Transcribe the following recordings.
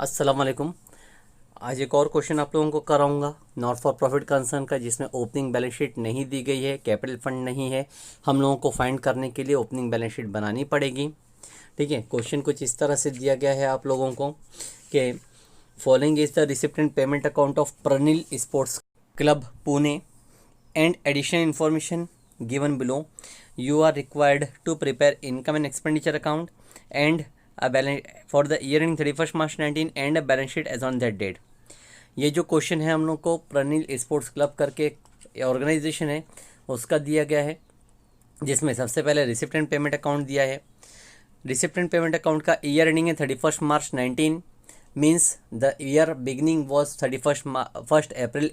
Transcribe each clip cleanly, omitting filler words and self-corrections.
अस्सलाम वालेकुम। आज एक और क्वेश्चन आप लोगों को कराऊंगा नॉट फॉर प्रॉफिट कंसर्न का, जिसमें ओपनिंग बैलेंस शीट नहीं दी गई है, कैपिटल फंड नहीं है। हम लोगों को फाइंड करने के लिए ओपनिंग बैलेंस शीट बनानी पड़ेगी। ठीक है, क्वेश्चन कुछ इस तरह से दिया गया है आप लोगों को कि following is the recipient payment account of Pranil sports club Pune and additional information given below. You are required to prepare income and expenditure account and a balance for the year ending 31st March 19 and a balance sheet as on that date. ये जो question है हम लोग को Pranil sports club करके organisation है उसका दिया गया है, जिसमें सबसे पहले रिसिप्ट एंड पेमेंट अकाउंट दिया है। रिसिप्ट एंड पेमेंट अकाउंट का ईयर एंडिंग है 31st March 19, means the year beginning was 1st अप्रैल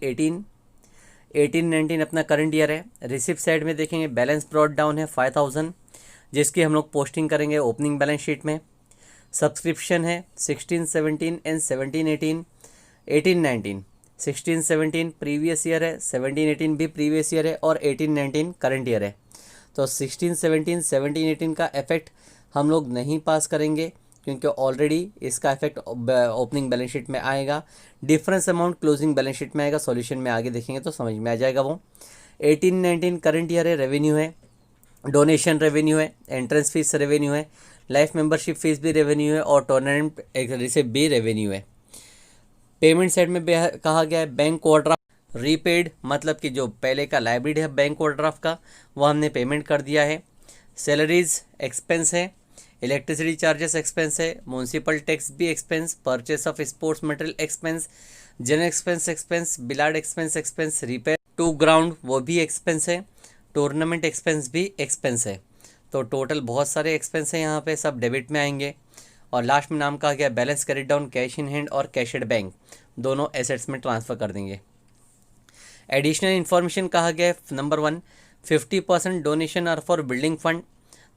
1819 अपना करंट ईयर है। रिसिप्ट साइड में देखेंगे बैलेंस ब्रॉट डाउन है 5000, जिसकी हम लोग पोस्टिंग करेंगे ओपनिंग बैलेंस शीट में। सब्सक्रिप्शन है 1617 एंड 1718 1819 1617 प्रीवियस ईयर है, 1718 भी प्रीवियस ईयर है और 1819 करंट ईयर है। तो 1617 1718 का इफेक्ट हम लोग नहीं पास करेंगे क्योंकि ऑलरेडी इसका इफेक्ट ओपनिंग बैलेंस शीट में आएगा। Difference amount closing balance sheet में आएगा, सॉल्यूशन में आगे देखेंगे तो समझ में आ जाएगा वो। 1819 करंट ईयर है, रेवेन्यू है, डोनेशन रेवेन्यू है, एंट्रेंस फीस रेवेन्यू है, लाइफ मेंबरशिप फीस भी रेवेन्यू है और टूर्नामेंट रिसिप्ट भी रेवेन्यू है। पेमेंट साइड में कहा गया है बैंक ओवरड्राफ्ट रीपेड, मतलब कि जो पहले का लाइबिलिटी है बैंक ओवरड्राफ्ट का वो हमने पेमेंट कर दिया है। सैलरीज एक्सपेंस है, इलेक्ट्रिसिटी चार्जेस एक्सपेंस है, म्यूनसिपल टैक्स भी expense, purchase of sports material expense, general expense, billiard expense, repair to ground वो भी एक्सपेंस है, टूर्नामेंट एक्सपेंस भी एक्सपेंस है। तो टोटल बहुत सारे एक्सपेंस हैं यहाँ पे, सब डेबिट में आएंगे। और लास्ट में नाम कहा गया balance carry down cash in hand और कैश एट बैंक दोनों एसेट्स में ट्रांसफ़र कर देंगे। एडिशनल इन्फॉर्मेशन कहा गया है number 1, 50% donation are for building fund.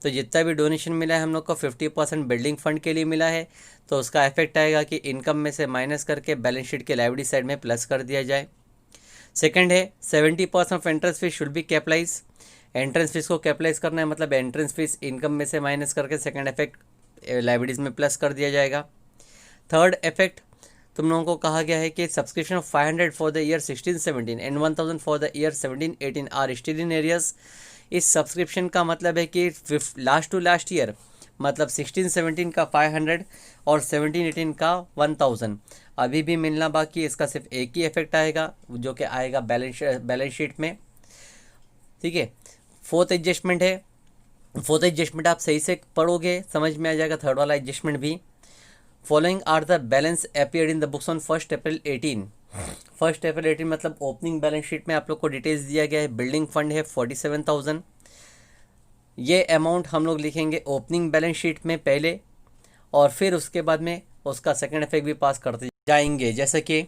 तो जितना भी डोनेशन मिला है हम लोग को 50% बिल्डिंग फंड के लिए मिला है, तो उसका इफेक्ट आएगा कि इनकम में से माइनस करके बैलेंस शीट के लायबिलिटी साइड में प्लस कर दिया जाए। सेकंड है 70% of entrance fees should be capitalise. Entrance fees को कैपिटलाइज करना है, मतलब एंट्रेंस फीस इनकम में से माइनस करके सेकंड इफेक्ट लायबिलिटीज़ में प्लस कर दिया जाएगा। थर्ड इफेक्ट तुम लोगों को कहा गया है कि subscription of 500 for the year 1617 and 1000 for the year 1718 are still in arrears. इस सब्सक्रिप्शन का मतलब है कि लास्ट टू लास्ट ईयर, मतलब 1617 का 500 और 1718 का 1000 अभी भी मिलना बाकी है। इसका सिर्फ एक ही इफेक्ट आएगा जो कि आएगा बैलेंस शीट में। ठीक है, फोर्थ एडजस्टमेंट है। फोर्थ एडजस्टमेंट आप सही से पढ़ोगे समझ में आ जाएगा, थर्ड वाला एडजस्टमेंट भी। Following are the balance appeared in the books on 1st April 18। 1st April 18 मतलब ओपनिंग बैलेंस शीट में आप लोग को डिटेल्स दिया गया है। बिल्डिंग फंड है 47,000। ये अमाउंट हम लोग लिखेंगे ओपनिंग बैलेंस शीट में पहले, और फिर उसके बाद में उसका सेकंड इफेक्ट भी पास करते जाएंगे। जैसे कि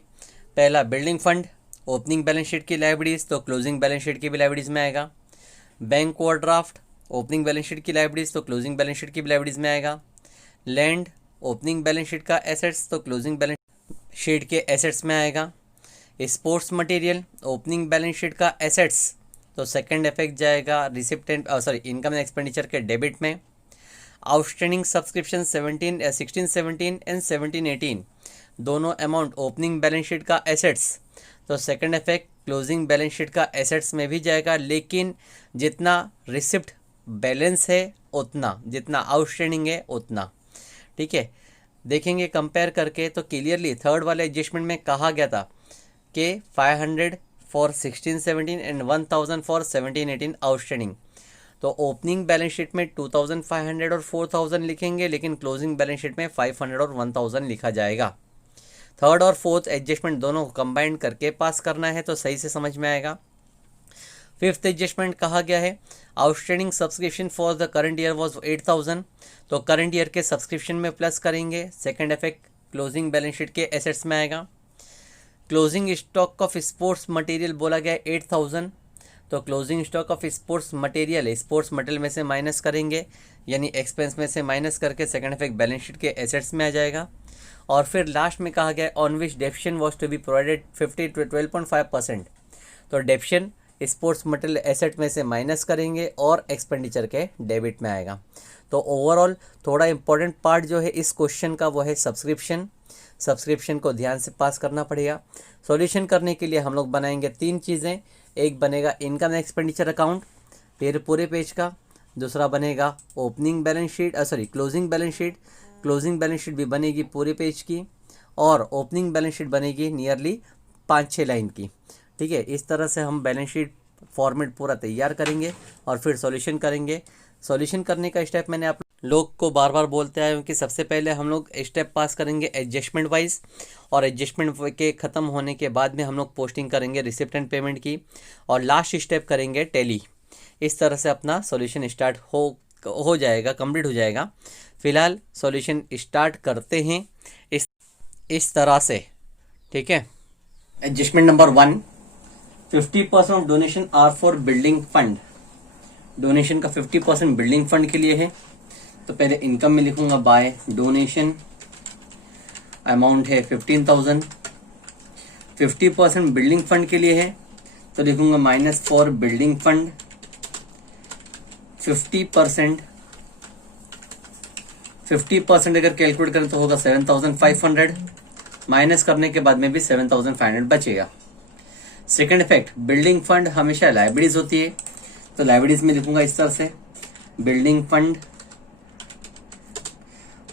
पहला building fund opening balance sheet की लायबिलिटीज़, तो क्लोजिंग बैलेंस शीट की भी लायबिलिटीज़ में आएगा। Bank overdraft opening balance sheet की लायबिलिटीज़, तो क्लोजिंग बैलेंस शीट की भी लायबिलिटीज़ में आएगा। लैंड ओपनिंग बैलेंस शीट का एसेट्स, तो क्लोजिंग बैलेंस शीट के एसेट्स में आएगा। Sports material opening balance sheet का एसेट्स, तो सेकंड इफेक्ट जाएगा receipt and income and expenditure के डेबिट में। आउटस्टैंडिंग सब्सक्रिप्शन 1617 एंड 1718 दोनों अमाउंट ओपनिंग बैलेंस शीट का एसेट्स, तो second effect closing balance sheet का एसेट्स में भी जाएगा, लेकिन जितना रिसिप्ट बैलेंस है उतना, जितना आउटस्टैंडिंग है उतना। ठीक है, देखेंगे कंपेयर करके तो क्लियरली थर्ड वाले एडजस्टमेंट में कहा गया था कि 500 फॉर 1617 एंड 1000 फॉर 1718 आउटस्टैंडिंग। तो ओपनिंग बैलेंस शीट में 2500 और 4000 लिखेंगे, लेकिन क्लोजिंग बैलेंस शीट में 500 और 1000 लिखा जाएगा। थर्ड और फोर्थ एडजस्टमेंट दोनों को कंबाइंड करके पास करना है तो सही से समझ में आएगा। फिफ्थ एडजस्टमेंट कहा गया है outstanding subscription for the current year was 8000, तो करंट ईयर के सब्सक्रिप्शन में प्लस करेंगे, second effect closing balance sheet के एसेट्स में आएगा। Closing stock of sports material बोला गया 8000, तो closing stock of sports material में से माइनस करेंगे, यानी एक्सपेंस में से माइनस करके सेकंड इफेक्ट बैलेंस शीट के एसेट्स में आ जाएगा। और फिर लास्ट में कहा गया on which depreciation was to be provided 12.5%, तो डेप्शन स्पोर्ट्स मटेरियल एसेट में से माइनस करेंगे और एक्सपेंडिचर के डेबिट में आएगा। तो ओवरऑल थोड़ा इंपॉर्टेंट पार्ट जो है इस क्वेश्चन का वो है सब्सक्रिप्शन, सब्सक्रिप्शन को ध्यान से पास करना पड़ेगा। सॉल्यूशन करने के लिए हम लोग बनाएंगे 3 चीज़ें। एक बनेगा इनकम एक्सपेंडिचर अकाउंट पूरे पेज का, दूसरा बनेगा opening balance sheet closing balance sheet. Closing balance sheet भी बनेगी पूरे पेज की, और ओपनिंग बैलेंस शीट बनेगी नियरली 5-6 लाइन की। ठीक है, इस तरह से हम बैलेंस शीट फॉर्मेट पूरा तैयार करेंगे और फिर सॉल्यूशन करेंगे। सॉल्यूशन करने का स्टेप मैंने आप लोग को बार बार बोलते आए हूँ कि सबसे पहले हम लोग स्टेप पास करेंगे एडजस्टमेंट वाइज, और एडजस्टमेंट के ख़त्म होने के बाद में हम लोग पोस्टिंग करेंगे रिसिप्ट एंड पेमेंट की, और लास्ट स्टेप करेंगे टैली। इस तरह से अपना सॉल्यूशन स्टार्ट हो जाएगा, कंप्लीट हो जाएगा। फिलहाल सॉल्यूशन स्टार्ट करते हैं इस तरह से। ठीक है, adjustment number 1, 50% of donation are for building fund. Donation का 50% बिल्डिंग फंड के लिए है। तो पहले इनकम में लिखूंगा बाय डोनेशन, अमाउंट है 15,000। 50% बिल्डिंग फंड के लिए है तो लिखूंगा माइनस फॉर बिल्डिंग फंड 50% अगर कैलकुलेट करें तो होगा 7,500, माइनस करने के बाद में भी 7,500 बचेगा। सेकंड इफेक्ट, बिल्डिंग फंड हमेशा लाइब्रेरीज होती है, तो लाइब्रेरीज में लिखूंगा इस तरह से बिल्डिंग फंड,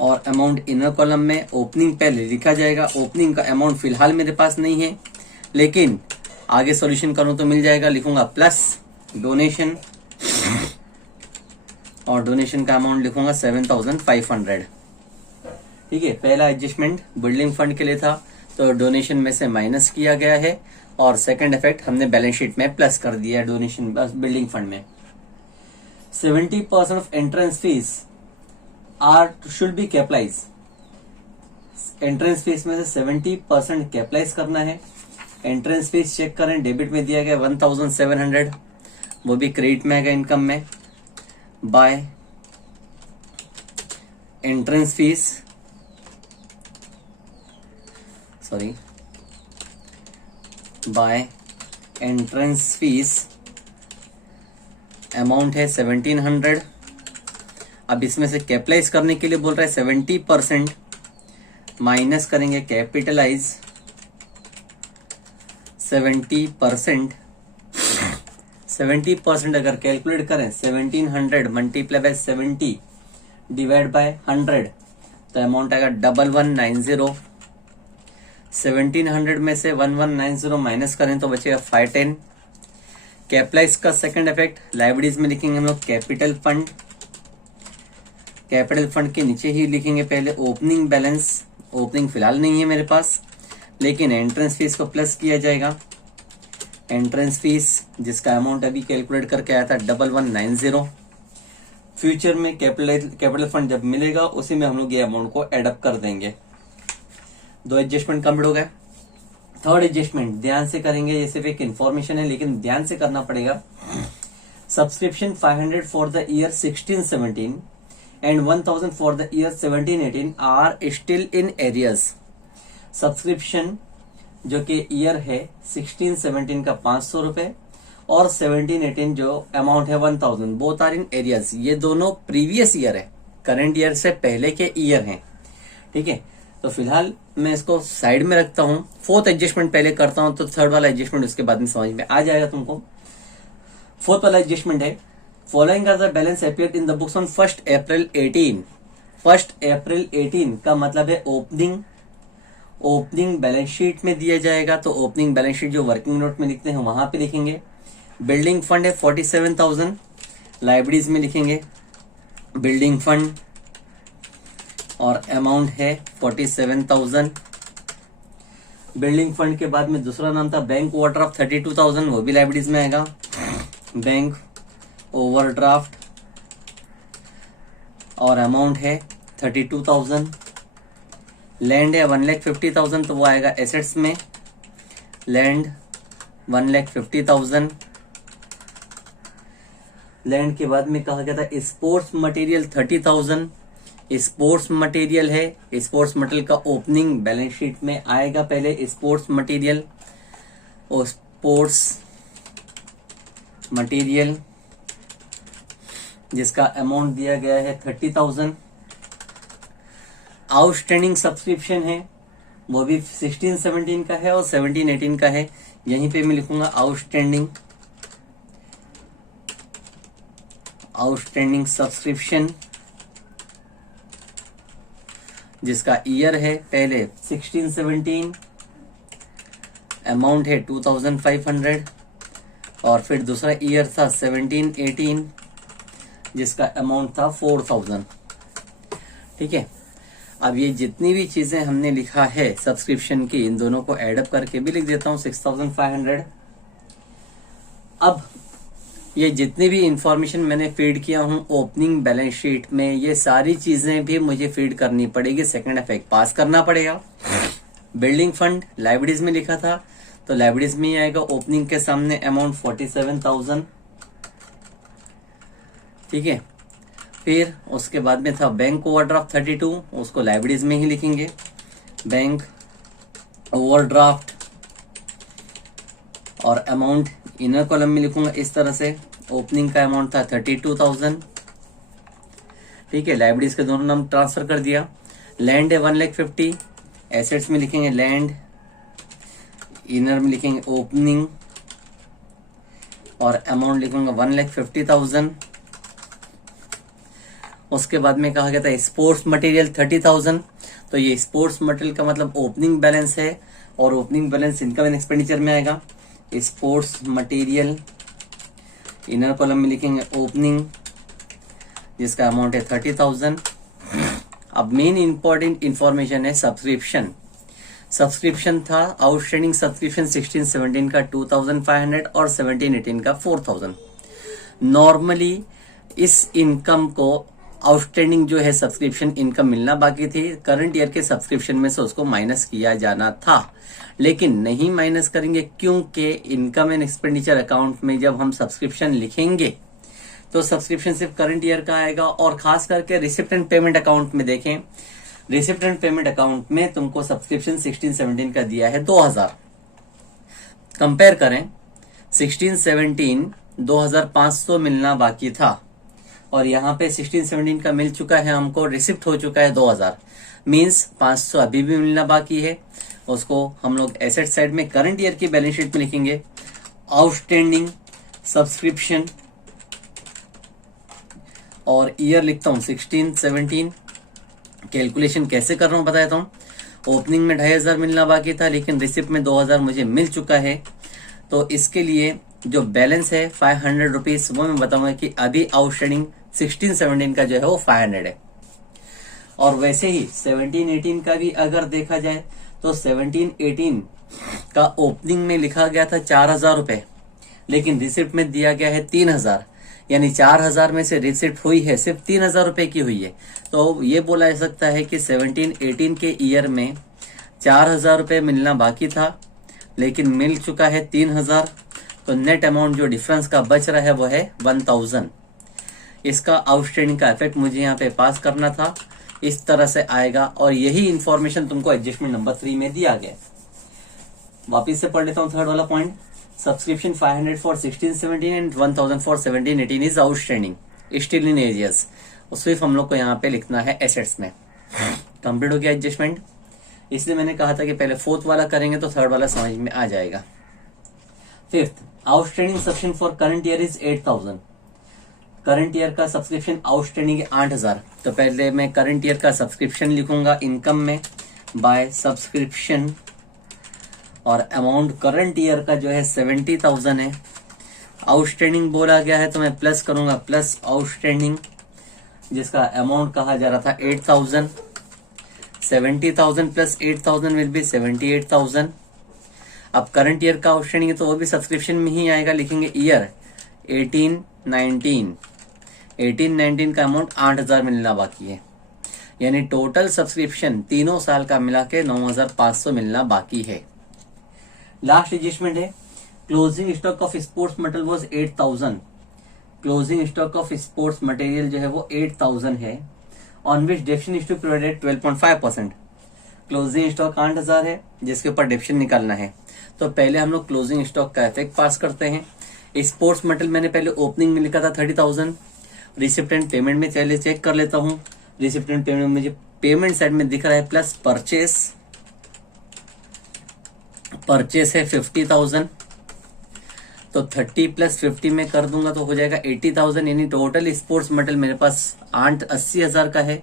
और अमाउंट इनर कॉलम में ओपनिंग पहले लिखा जाएगा। ओपनिंग का अमाउंट फिलहाल मेरे पास नहीं है, लेकिन आगे सॉल्यूशन करूं तो मिल जाएगा। लिखूंगा प्लस डोनेशन, और डोनेशन का अमाउंट लिखूंगा 7,500। ठीक है, पहला एडजस्टमेंट बिल्डिंग फंड के लिए था तो डोनेशन में से माइनस किया गया है, और सेकंड इफेक्ट हमने बैलेंस शीट में प्लस कर दिया डोनेशन बिल्डिंग फंड में। 70% of entrance fees should be capitalise. Entrance fees में से 70% कैपिटलाइज करना है। एंट्रेंस फीस चेक करें, डेबिट में दिया गया 1,700, वो भी क्रेडिट में आएगा इनकम में। By entrance fees, by entrance fees amount है 1,700। अब इसमें से कैपिटलाइज करने के लिए बोल रहा है 70%, माइनस करेंगे कैपिटलाइज 70%। 70% अगर कैलकुलेट करें 1,700 मल्टीप्लाई बाय 70 डिवाइड बाय 100 तो अमाउंट आएगा 1190। 1,700 में से 1190 माइनस करें तो बचेगा 510। कैपिटलाइज का सेकंड इफेक्ट, लाइब्रेरीज में लिखेंगे हम लोग कैपिटल फंड। कैपिटल फंड के नीचे ही लिखेंगे पहले ओपनिंग बैलेंस। ओपनिंग फिलहाल नहीं है मेरे पास, लेकिन एंट्रेंस फीस को प्लस किया जाएगा। एंट्रेंस फीस जिसका अमाउंट अभी कैलकुलेट करके आया था 1190। फ्यूचर में कैपिटल फंड जब मिलेगा उसी में हम लोग ये अमाउंट को एडअप कर देंगे। 2 एडजस्टमेंट कंप्लीट हो गए। थर्ड एडजस्टमेंट ध्यान से करेंगे, ये सिर्फ एक इन्फॉर्मेशन है लेकिन ध्यान से करना पड़ेगा। Subscription 500 for the year 16-17 and 1,000 for the year 17-18 are still in arrears। Subscription जो कि ईयर है 16-17 का 500 रुपए और 17-18 जो अमाउंट है 1,000, बोथ आर इन एरियर्स। ये दोनों प्रीवियस ईयर है, करंट ईयर से पहले के ईयर हैं। ठीक है, तो फिलहाल मैं इसको साइड में रखता हूं। फोर्थ एडजस्टमेंट पहले करता हूं तो थर्ड वाला एडजस्टमेंट उसके बाद में समझ में आ जाएगा तुमको। फोर्थ वाला एडजस्टमेंट है, following are the balance appeared in the books on 1 April 18। 1 April 18 का मतलब है ओपनिंग बैलेंस शीट में दिया जाएगा, तो ओपनिंग बैलेंस शीट जो वर्किंग नोट में लिखते हैं वहां पे लिखेंगे। बिल्डिंग फंड है 47,000, लाइब्रेरीज में लिखेंगे बिल्डिंग फंड और अमाउंट है 47,000। बिल्डिंग फंड के बाद में दूसरा नाम था बैंक ओवरड्राफ्ट 32,000, वो भी लाइब्रेरीज में आएगा। बैंक ओवरड्राफ्ट और अमाउंट है 32,000। लैंड है 1,50,000 तो वो आएगा एसेट्स में, लैंड 1,50,000। लैंड के बाद में कहा गया था स्पोर्ट्स मटेरियल 30,000। स्पोर्ट्स मटेरियल है, स्पोर्ट्स मटेरियल का ओपनिंग बैलेंस शीट में आएगा पहले स्पोर्ट्स मटेरियल, और स्पोर्ट्स मटेरियल जिसका अमाउंट दिया गया है 30,000। आउटस्टैंडिंग सब्सक्रिप्शन है वो भी 16-17 का है और 17-18 का है। यहीं पे मैं लिखूंगा आउटस्टैंडिंग सब्सक्रिप्शन, जिसका ईयर है पहले 16-17, अमाउंट है 2500, और फिर दूसरा ईयर था 17-18 जिसका अमाउंट था 4000। ठीक है, अब ये जितनी भी चीजें हमने लिखा है सब्सक्रिप्शन की, इन दोनों को एडअप करके भी लिख देता हूं 6500। अब ये जितनी भी इंफॉर्मेशन मैंने फीड किया हूं ओपनिंग बैलेंस शीट में, ये सारी चीजें भी मुझे फीड करनी पड़ेगी, सेकंड इफेक्ट पास करना पड़ेगा। बिल्डिंग फंड लाइब्रेरीज में लिखा था तो लाइब्रेरीज में ही आएगा। ओपनिंग के सामने अमाउंट 47,000। ठीक है, फिर उसके बाद में था बैंक ओवरड्राफ्ट 32, उसको लाइब्रेरीज में ही लिखेंगे। बैंक ओवरड्राफ्ट और अमाउंट इनर कॉलम में लिखूंगा इस तरह से। ओपनिंग का अमाउंट था 32,000। ठीक है, लाइब्रेरीज के दोनों नाम ट्रांसफर कर दिया। लैंड है 1,50,000, एसेट्स में लिखेंगे लैंड, इनर में लिखेंगे ओपनिंग और अमाउंट लिखूंगा 1,50,000। उसके बाद में कहा गया था स्पोर्ट्स मटेरियल 30,000, तो ये स्पोर्ट्स मटेरियल का मतलब ओपनिंग बैलेंस है और opening balance income and expenditure में आएगा। स्पोर्ट्स मटेरियल इनर कॉलम में लिखेंगे ओपनिंग, जिसका अमाउंट है 30,000। अब मेन इंपॉर्टेंट इंफॉर्मेशन है सब्सक्रिप्शन। सब्सक्रिप्शन था आउटस्टैंडिंग सब्सक्रिप्शन 16-17 का 2,500 और 17-18 का 4,000। नॉर्मली इस इनकम को आउटस्टैंडिंग जो है सब्सक्रिप्शन इनकम मिलना बाकी थी, करंट ईयर के सब्सक्रिप्शन में से उसको माइनस किया जाना था, लेकिन नहीं माइनस करेंगे क्योंकि इनकम एंड एक्सपेंडिचर अकाउंट में जब हम सब्सक्रिप्शन लिखेंगे तो सब्सक्रिप्शन सिर्फ करंट ईयर का आएगा। और खास करके रिसिप्ट एंड पेमेंट अकाउंट में देखें, रिसिप्ट एंड पेमेंट अकाउंट में तुमको सब्सक्रिप्शन 16-17 का दिया है 2,000। कंपेयर करें 16-17 2,500 मिलना बाकी था और यहाँ पे 16-17 का मिल चुका है, हमको रिसिप्ट हो चुका है 2,000, मींस 500 अभी भी मिलना बाकी है। उसको हम लोग एसेट साइड में करंट ईयर की बैलेंस शीट में लिखेंगे आउटस्टैंडिंग सब्सक्रिप्शन और ईयर लिखता हूं 16-17। कैलकुलेशन कैसे कर रहा हूं बताता हूं। ओपनिंग में 2,500 मिलना बाकी था लेकिन रिसिप्ट में 2,000 मुझे मिल चुका है, तो इसके लिए जो बैलेंस है 500 रुपीज, वो मैं बताऊंगा कि अभी आउटस्टैंडिंग 16-17 का जो है वो 500 है। और वैसे ही 17-18 का भी अगर देखा जाए तो 17-18 का ओपनिंग में लिखा गया था 4,000 रुपए, लेकिन रिसिप्ट में दिया गया है 3,000, यानी 4,000 में से रिसिप्ट हुई है सिर्फ 3,000 रुपए की हुई है। तो ये बोला जा सकता है कि 17-18 के ईयर में 4,000 रुपए मिलना बाकी था लेकिन मिल चुका है 3,000, तो नेट अमाउंट जो डिफरेंस का बच रहा है वो है 1,000। इसका आउटस्टैंडिंग का इफेक्ट मुझे यहाँ पे पास करना था, इस तरह से आएगा और यही इंफॉर्मेशन तुमको एडजस्टमेंट नंबर 3 में दिया गया। वापिस से पढ़ लेता हूँ थर्ड वाला point. Subscription 500 for 16-17 and 1,000 for 17-18 is outstanding still in arrears. सिर्फ हम लोग को यहाँ पे लिखना है एसेट्स में। कंप्लीट हो गया एडजस्टमेंट, इसलिए मैंने कहा था कि पहले फोर्थ वाला करेंगे तो थर्ड वाला समझ में आ जाएगा। Fifth, outstanding subscription for current year is 8,000। Current year का सब्सक्रिप्शन आउटस्टैंडिंग है 8,000, तो पहले मैं करंट ईयर का सब्सक्रिप्शन लिखूंगा इनकम में बाय सब्सक्रिप्शन और अमाउंट करंट ईयर का जो है 70,000 है। आउटस्टैंडिंग बोला गया है तो मैं प्लस करूंगा, प्लस आउटस्टैंडिंग जिसका अमाउंट कहा जा रहा था 8,000। 70,000 प्लस 8,000 विल बी 78,000। अब करंट ईयर का आउटस्टैंडिंग है तो वो भी सब्सक्रिप्शन में ही आएगा, लिखेंगे ईयर 18-19। 18-19 का अमाउंट 8,000 मिलना बाकी है, यानी टोटल सब्सक्रिप्शन तीनों साल का मिला के 9,500 मिलना बाकी है। लास्ट एडजस्टमेंट है closing stock of sports material was 8,000। Closing stock of sports material जो है वो 8,000 है, on which depreciation is to provided 12.5%। Closing stock 8,000 है जिसके ऊपर डेप्शन निकालना है, तो पहले हम लोग क्लोजिंग स्टॉक का इफेक्ट पास करते हैं। स्पोर्ट्स मटेरियल मैंने पहले ओपनिंग में लिखा था 30,000। रिसिप्ट एंड पेमेंट में पहले चेक कर लेता हूँ। रिसिप्ट एंड पेमेंट मुझे पेमेंट साइड में दिख रहा है प्लस परचेस परचेस है 50,000, तो 30 प्लस 50 में कर दूंगा तो हो जाएगा 80,000, यानी टोटल स्पोर्ट्स मटेरियल मेरे पास 80,000 का है।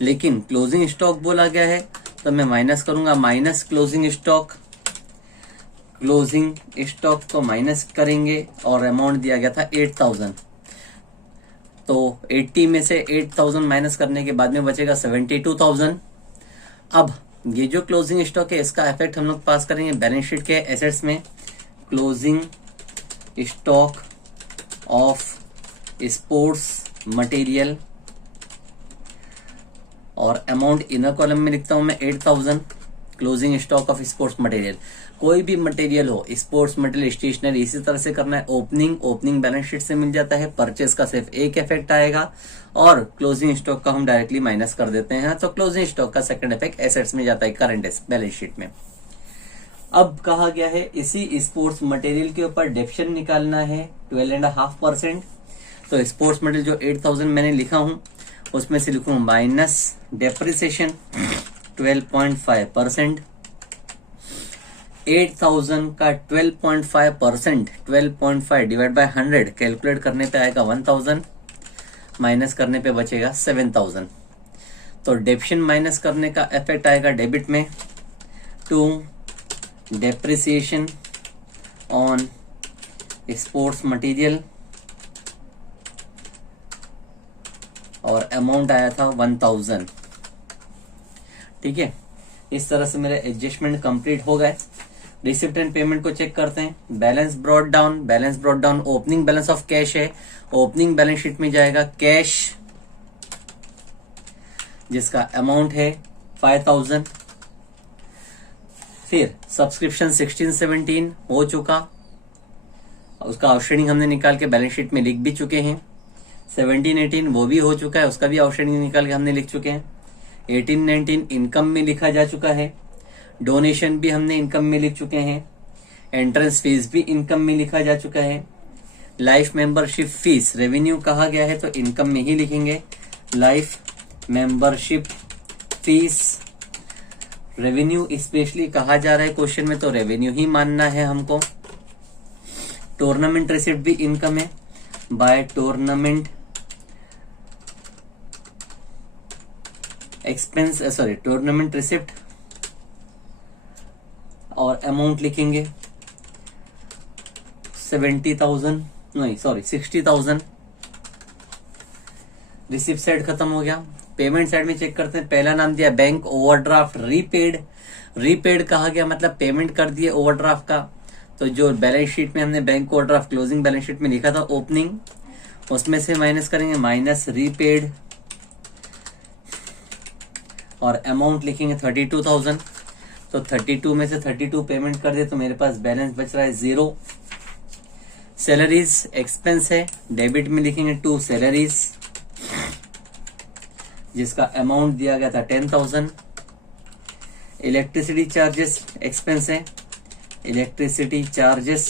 लेकिन क्लोजिंग स्टॉक बोला गया है तो मैं माइनस करूंगा, minus closing stock, closing stock को माइनस करेंगे और अमाउंट दिया गया था 8,000, तो 80 में से 8,000 माइनस करने के बाद में बचेगा 72,000। अब ये जो क्लोजिंग स्टॉक है इसका इफेक्ट हम लोग पास करेंगे बैलेंस शीट के एसेट्स में। Closing stock of sports material और अमाउंट इनर कॉलम में लिखता हूं मैं 8,000। Closing stock of sports material, कोई भी मटेरियल हो, स्पोर्ट्स मटेरियल, स्टेशनरी, इसी तरह से करना है। ओपनिंग बैलेंस शीट से मिल जाता है, परचेस का सिर्फ एक इफेक्ट आएगा और क्लोजिंग स्टॉक का हम डायरेक्टली माइनस कर देते हैं। तो क्लोजिंग स्टॉक का सेकंड इफेक्ट एसेट्स में जाता है करंट बैलेंस शीट में। अब कहा गया है इसी स्पोर्ट्स मटेरियल के ऊपर डेप्शन निकालना है 12.5%। तो स्पोर्ट्स मटेरियल जो 8,000 मैंने लिखा हूं उसमें से लिखूं माइनस डेप्रिसिएशन 12.5%। 8,000 का 12.5%, 12.5 डिवाइड बाय 100 कैलकुलेट करने पे आएगा 1,000, माइनस करने पे बचेगा 7,000। तो डेप्शन माइनस करने का इफेक्ट आएगा डेबिट में to depreciation on sports material और अमाउंट आया था 1,000। ठीक है, इस तरह से मेरे एडजस्टमेंट कंप्लीट हो गए। रिसिप्ट एंड पेमेंट को चेक करते हैं। Balance brought down opening balance of cash है, ओपनिंग बैलेंस शीट में जाएगा कैश जिसका अमाउंट है 5,000। फिर सब्सक्रिप्शन 16-17 हो चुका, उसका आउटस्टैंडिंग हमने निकाल के बैलेंस शीट में लिख भी चुके हैं। 17-18 वो भी हो चुका है, उसका भी आउटस्टैंडिंग निकाल के हमने लिख चुके हैं। 18-19 इनकम में लिखा जा चुका है, डोनेशन भी हमने इनकम में लिख चुके हैं, एंट्रेंस फीस भी इनकम में लिखा जा चुका है। लाइफ मेंबरशिप फीस रेवेन्यू कहा गया है तो इनकम में ही लिखेंगे। Life membership fees revenue specially कहा जा रहा है क्वेश्चन में, तो रेवेन्यू ही मानना है हमको। टूर्नामेंट रिसिप्ट भी इनकम है, by tournament expense, sorry tournament receipt और अमाउंट लिखेंगे 70,000, नहीं सॉरी 60,000। रिसिप्ट साइड खत्म हो गया। पेमेंट साइड में चेक करते हैं। पहला नाम दिया बैंक ओवरड्राफ्ट रीपेड कहा गया मतलब पेमेंट कर दिए ओवरड्राफ्ट का। तो जो बैलेंस शीट में हमने bank overdraft closing balance sheet में लिखा था ओपनिंग, उसमें से माइनस करेंगे, माइनस रीपेड और अमाउंट लिखेंगे 32,000। तो 32 में से 32 पेमेंट कर दे तो मेरे पास बैलेंस बच रहा है 0। सैलरीज एक्सपेंस है, डेबिट में लिखेंगे 2 सैलरीज जिसका अमाउंट दिया गया था 10,000। इलेक्ट्रिसिटी चार्जेस एक्सपेंस है, इलेक्ट्रिसिटी चार्जेस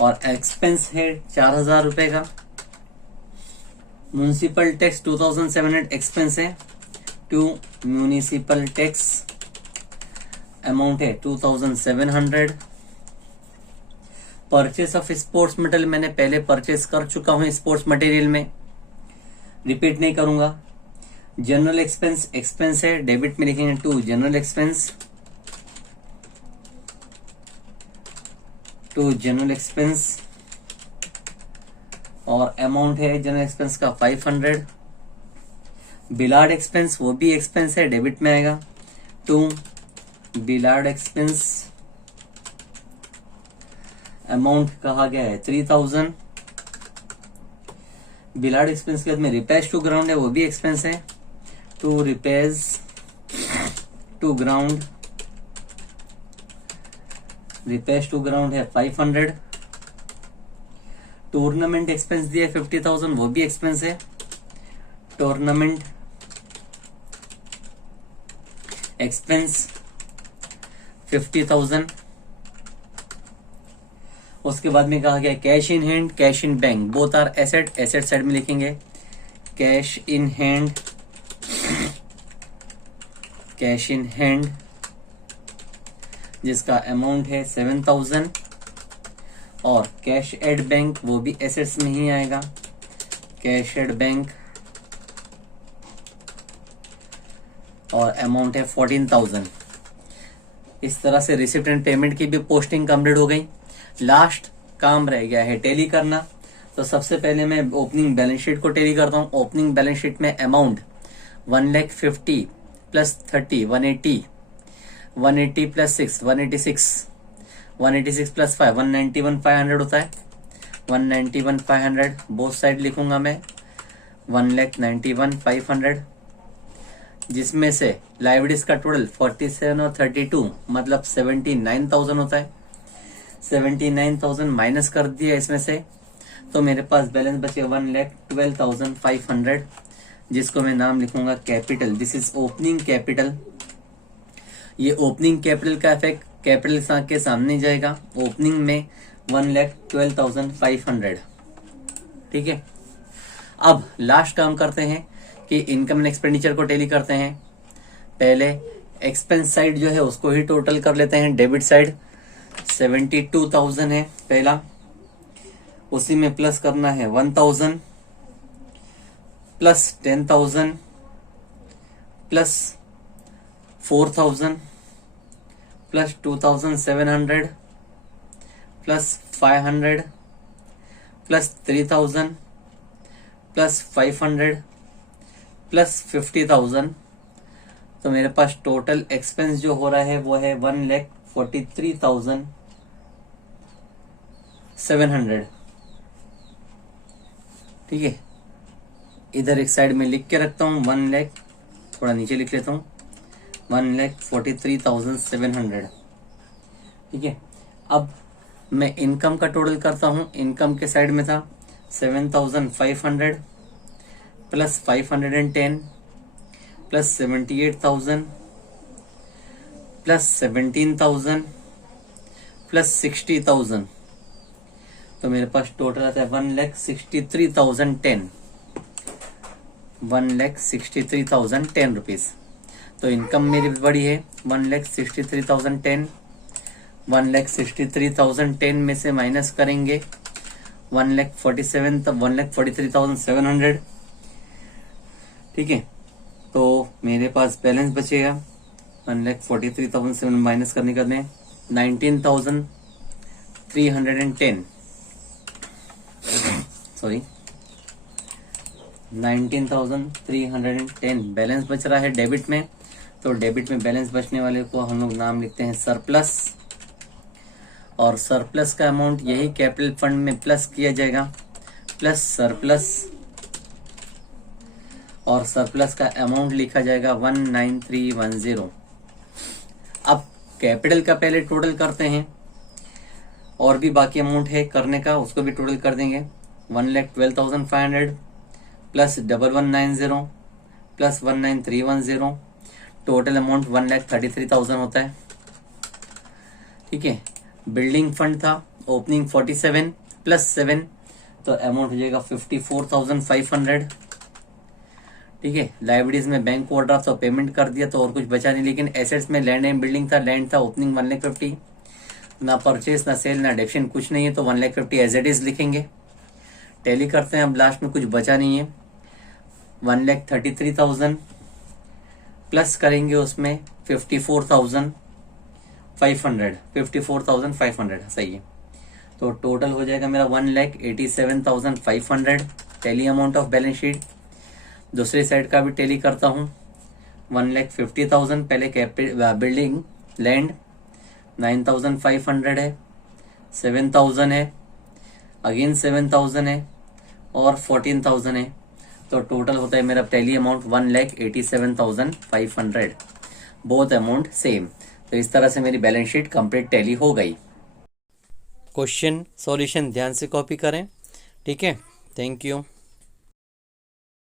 और एक्सपेंस है 4,000 रुपए का। म्यूनिसिपल टैक्स 2,700 एक्सपेंस है, टू म्यूनिसिपल टैक्स अमाउंट है 2,700। परचेस ऑफ स्पोर्ट्स मटेरियल मैंने पहले परचेस कर चुका हूं स्पोर्ट्स मटेरियल में, रिपीट नहीं करूंगा। जनरल एक्सपेंस है, डेबिट में लिखेंगे 2 जनरल एक्सपेंस, 2 जनरल एक्सपेंस और अमाउंट है जनरल एक्सपेंस का 500। बिलार्ड एक्सपेंस वो भी एक्सपेंस है, डेबिट में आएगा 2 बिलार्ड एक्सपेंस, अमाउंट कहा गया है 3,000। बिलार्ड एक्सपेंस के बाद में रिपेयर्स टू ग्राउंड है, वो भी एक्सपेंस है, 2 repairs to ground, repairs to ground है 500। टूर्नामेंट एक्सपेंस दिया 50,000, वो भी एक्सपेंस है, टूर्नामेंट एक्सपेंस 50,000। उसके बाद में कहा गया cash in hand, cash in bank, both are asset side में लिखेंगे cash in hand, cash in hand जिसका अमाउंट है 7000, और कैश एट बैंक वो भी एसेट्स में ही आएगा, कैश एट बैंक, और अमाउंट है 14000। इस तरह से रिसिप्ट एंड पेमेंट की भी पोस्टिंग कंप्लीट हो गई। लास्ट काम रह गया है टैली करना। तो सबसे पहले मैं ओपनिंग बैलेंस शीट को टैली करता हूँ। ओपनिंग बैलेंस शीट में अमाउंट 1,50,000 प्लस 30 180, 180 प्लस 6 186, 186 प्लस 5 191,500 होता है। 191,500 बोथ साइड लिखूंगा मैं, 1,91,500, जिसमें से लाइबिलिटीज का टोटल 47 और 32 मतलब 79,000 होता है। 79,000 माइनस कर दिया इसमें से, तो मेरे पास बैलेंस बचे 1,12,500, जिसको मैं नाम लिखूंगा capital. This is opening capital. ये ओपनिंग कैपिटल का इफेक्ट कैपिटल के सामने जाएगा। ओपनिंग में 1,12,500, ठीक है। अब लास्ट काम करते हैं कि इनकम एंड एक्सपेंडिचर को टैली करते हैं। पहले एक्सपेंस साइड जो है उसको ही टोटल कर लेते हैं। डेबिट साइड 72,000 है पहला, उसी में प्लस करना है 1,000 plus 10,000 plus 4,000 plus 2,700 plus 500 plus 3,000 plus 500 plus 50,000। तो मेरे पास टोटल एक्सपेंस जो हो रहा है वो है 1,43,700, ठीक है। इधर एक साइड में लिख के रखता हूँ 1 लाख, थोड़ा नीचे लिख लेता हूँ 1,43,700, ठीक है। अब मैं इनकम का टोटल करता हूँ। इनकम के साइड में था 7,500 प्लस 510 प्लस 78,000 प्लस 17,000 प्लस 60,000। तो मेरे पास टोटल आता है 1,63,010, 1,63,010 रुपीज। तो इनकम मेरी बड़ी है 1,63,010। 1,63,010 में से माइनस करेंगे 1,43,700, ठीक है। तो मेरे पास बैलेंस बचेगा 1,43,700 माइनस करने का में 19,310, सॉरी 19,310 बैलेंस बच रहा है डेबिट में। तो डेबिट में बैलेंस बचने वाले को हम लोग नाम लिखते हैं सरप्लस, और सरप्लस का अमाउंट यही कैपिटल फंड में प्लस किया जाएगा, प्लस सरप्लस, और सरप्लस का अमाउंट लिखा जाएगा 19310। अब कैपिटल का पहले टोटल करते हैं, और भी बाकी अमाउंट है करने का, उसको भी टोटल कर देंगे। 1,12,500 प्लस 1190 प्लस 19310, टोटल अमाउंट 1,33,000 होता है, ठीक है। बिल्डिंग फंड था ओपनिंग 47 प्लस 7, तो अमाउंट हो जाएगा 54,500, ठीक है। लाइबिलिटीज में बैंक ओवरड्राफ्ट तो पेमेंट कर दिया, तो और कुछ बचा नहीं। लेकिन एसेट्स में लैंड एंड बिल्डिंग था, लैंड था ओपनिंग 1,50,000, ना परचेस ना सेल ना डिडक्शन कुछ नहीं है, तो 1,50,000 एज इट इज लिखेंगे। टैली करते हैं। अब लास्ट में कुछ बचा नहीं है, 1,33,000 प्लस करेंगे उसमें 54,500 सही है। तो टोटल हो जाएगा मेरा 1,87,500 tally amount of balance sheet. दूसरी साइड का भी टैली करता हूँ। 1,50,000 पहले बिल्डिंग लैंड 9,500 है, 7,000 है, अगेन 7,000 है, और 14,000 है। तो टोटल होता है मेरा tally amount 1,87,500, both amount same. तो इस तरह से मेरी बैलेंस शीट कंप्लीट टैली हो गई। क्वेश्चन सॉल्यूशन ध्यान से कॉपी करें, ठीक है। Thank you.